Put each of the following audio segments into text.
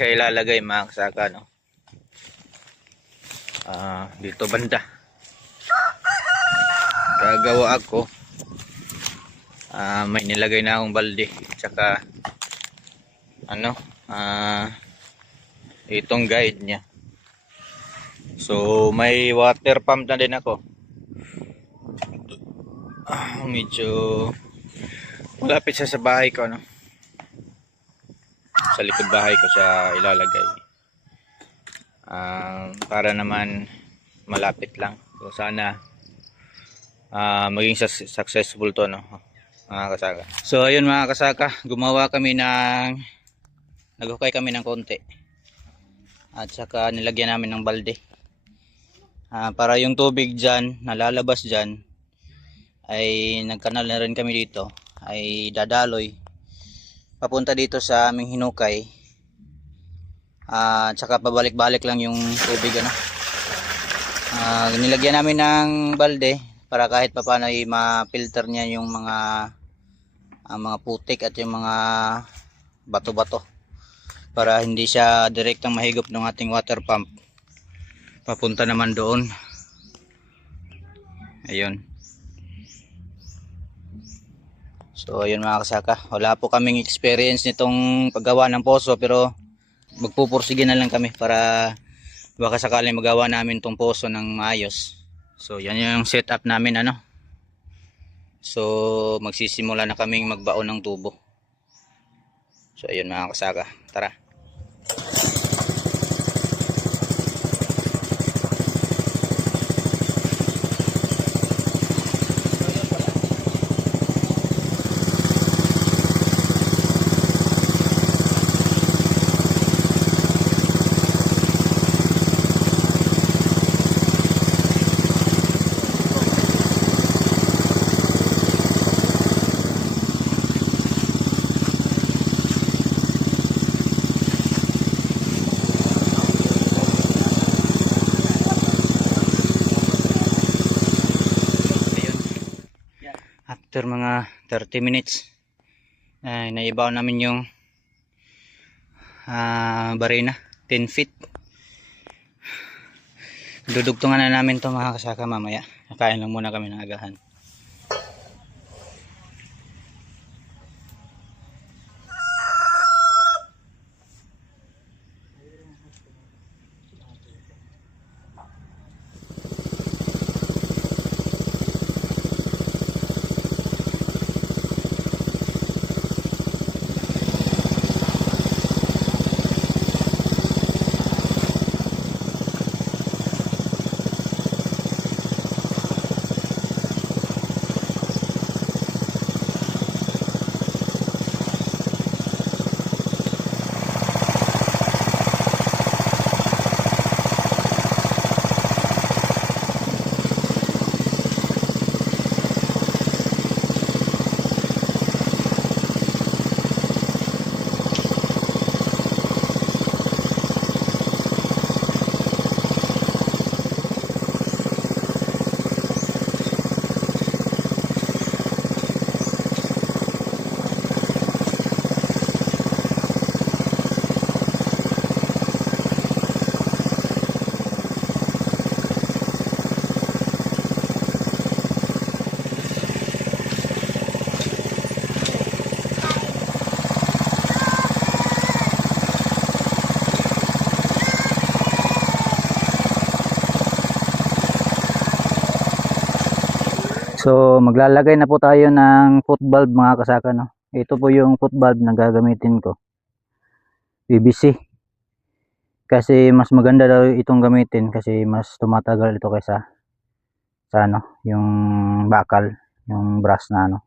siya ilalagay mga kasaka, no? Dito banda gagawa ako. May nilagay na akong balde, tsaka ano, itong guide nya. So may water pump na din ako. Medyo malapit siya sa bahay ko, no? Sa likod bahay ko siya ilalagay, para naman malapit lang. So sana maging successful to, no, mga kasaka. So ayun mga kasaka, naghukay kami ng konti at saka nilagyan namin ng balde, para yung tubig dyan nalalabas dyan ay nagkanal na rin kami dito, ay dadaloy papunta dito sa aming hinukay, at saka pabalik-balik lang yung tubig, ano. Nilagyan namin ng balde para kahit papaano ay ma-filter niya yung mga putik at yung mga bato-bato, para hindi siya direktang mahigop ng ating water pump papunta naman doon. Ayun. So ayun mga kasaka, wala po kaming experience nitong paggawa ng poso, pero magpupursige na lang kami para baka sakaling magawa namin tong poso ng maayos. So yan yung setup namin, ano. So magsisimula na kaming magbaon ng tubo. So ayun mga kasaka, tara. After mga 30 minutes ay naibaw namin yung barina 10 feet. Dudugtungan na namin to mga kasaka mamaya. Nakain lang muna kami ng agahan. So maglalagay na po tayo ng foot valve mga kasaka, no. Ito po yung foot valve na gagamitin ko, PVC, kasi mas maganda daw itong gamitin kasi mas tumatagal ito kaysa sa ano, yung bakal, yung brass na ano,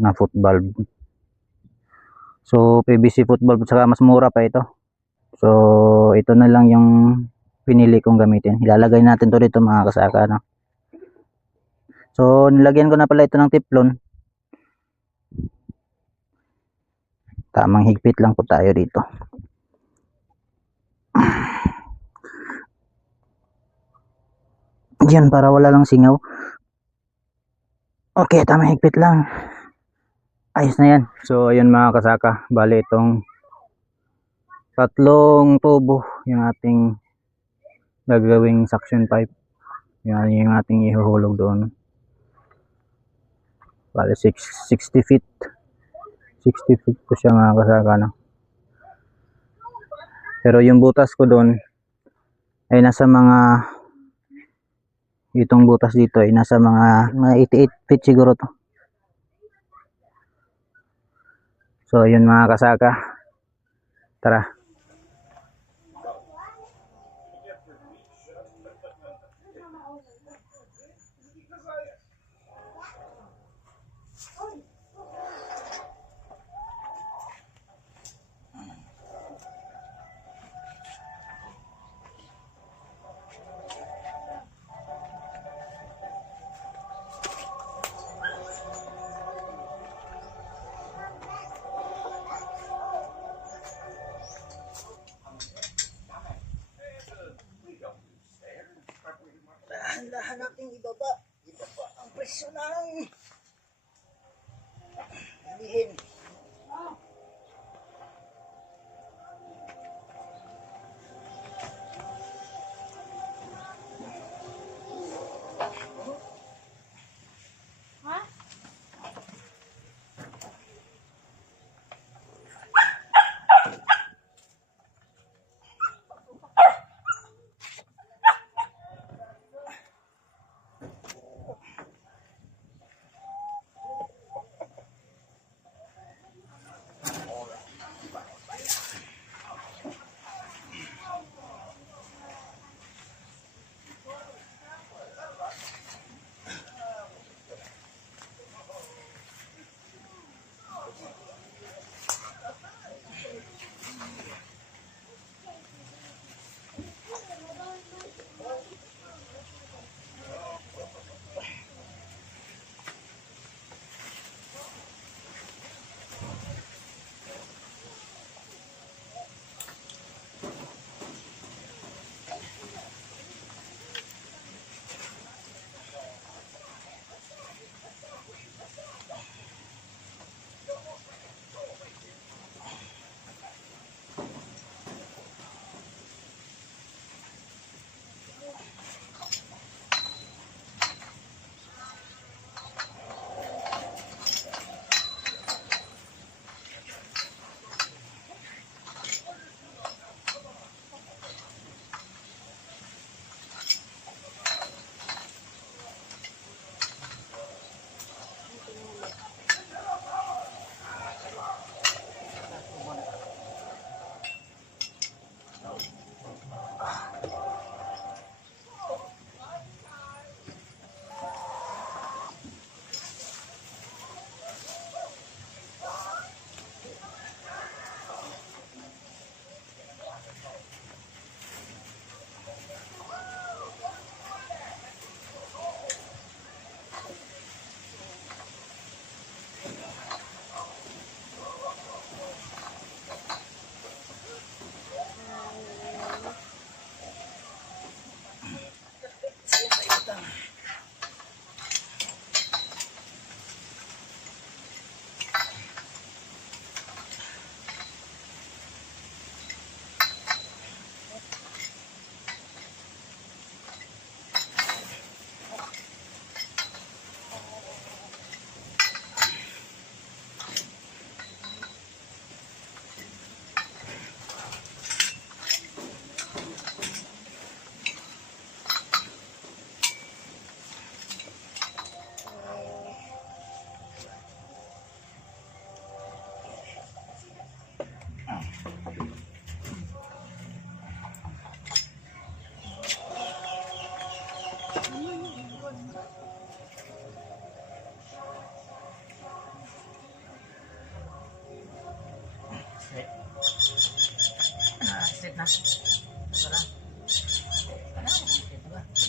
na foot valve. So PVC foot valve, saka mas mura pa ito. So ito na lang yung pinili kong gamitin. Ilalagay natin to dito mga kasaka, no. So nilagyan ko na pala ito ng teflon. Tamang higpit lang po tayo dito. Diyan, para wala lang singaw. Okay, tamang higpit lang. Ayos na yan. So ayun mga kasaka, bali itong Tatlong tubo yung ating gagawing suction pipe. Yan yung ating ihuhulog doon. Bale 60 feet. 60 feet po siya mga kasaka, no? Pero yung butas ko doon ay nasa mga, itong butas dito ay nasa mga 88 feet siguro to. So yun mga kasaka, tara. Dahan-dahan nating ibaba ang presyo ng bilihin.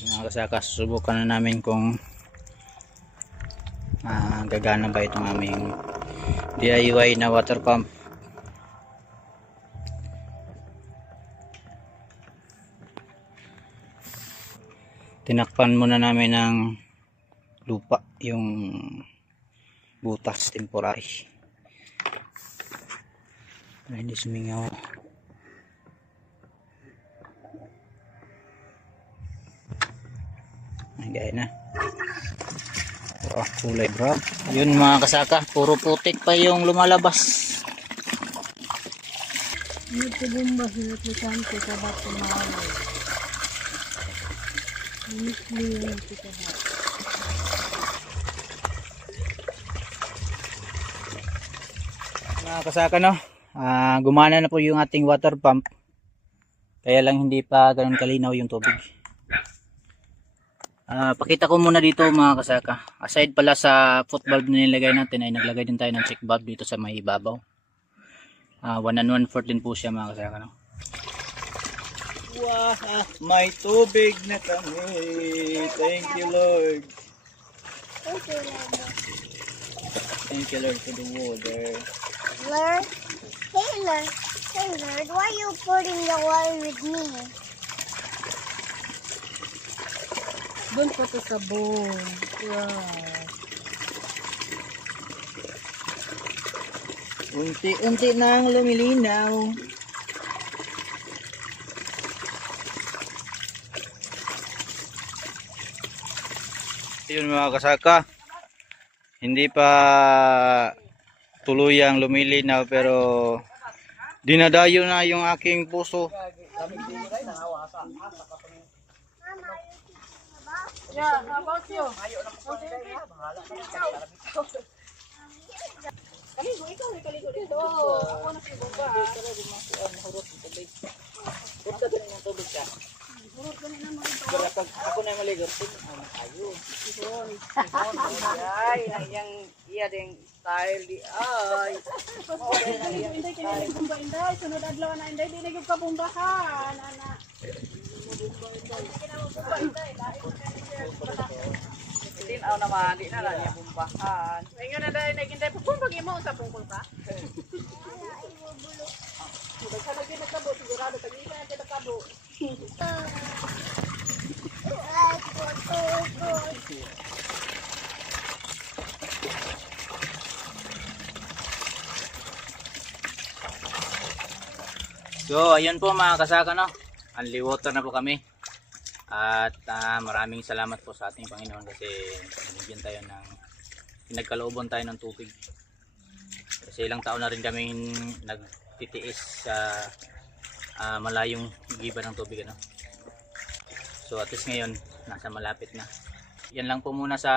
Mga kasaka, susubukan na namin kung gagana ba itong aming DIY na water pump. Tinakpan muna namin ng lupa yung butas temporary para hindi sumingaw. Gaya na. Oh, kulay brown. Yun mga kasaka, puro putik pa yung lumalabas. Nagtibumba sila kante sa bato maway. Misli yung kita ba. Mga kasaka no, gumana na po yung ating water pump. Kaya lang hindi pa ganoon kalinaw yung tubig. Pakita ko muna dito mga kasaka. Aside pala sa foot valve na nilagay natin ay naglagay din tayo ng check valve dito sa may ibabaw. 1 and 1/4 po siya mga kasaka no. Wow, may tubig na kami. Thank you Lord. Thank you Lord for the water. Lord, hey Lord, why are you putting the water with me? Doon po to sa bowl. Wow. Unti-unti nang lumilinaw. Yun mga kasaka, hindi pa tuluyang lumilinaw pero dinadayo na yung aking puso. Yeah, how about you? Kaligo, ikaw may kaligo dito. Ako nagbibomba. Ako na maligo. Ayun. Ay, yang iya ding style di ay. Inday kini bumba inday, sunod adlaw na inday di na gyud ka bumbahan, ana. Tinaw naman di na lang niya bumbahan. Ingon na dai nagintay pupumbag imo sa pungkol ka. Sa lagi nagkabo sigurado tagi na kita kabo. So ayun po mga kasaka no, unli water na po kami. At maraming salamat po sa ating Panginoon kasi binigyan tayo ng pinagkalooban tayo ng tubig. Kasi ilang taon na rin kami nagtitiis sa malayong giba ng tubig ano. So at least ngayon nasa malapit na. Yan lang po muna sa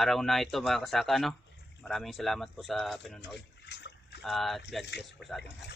araw na ito mga kasaka no. Maraming salamat po sa panonood at God bless po sa ating lahat.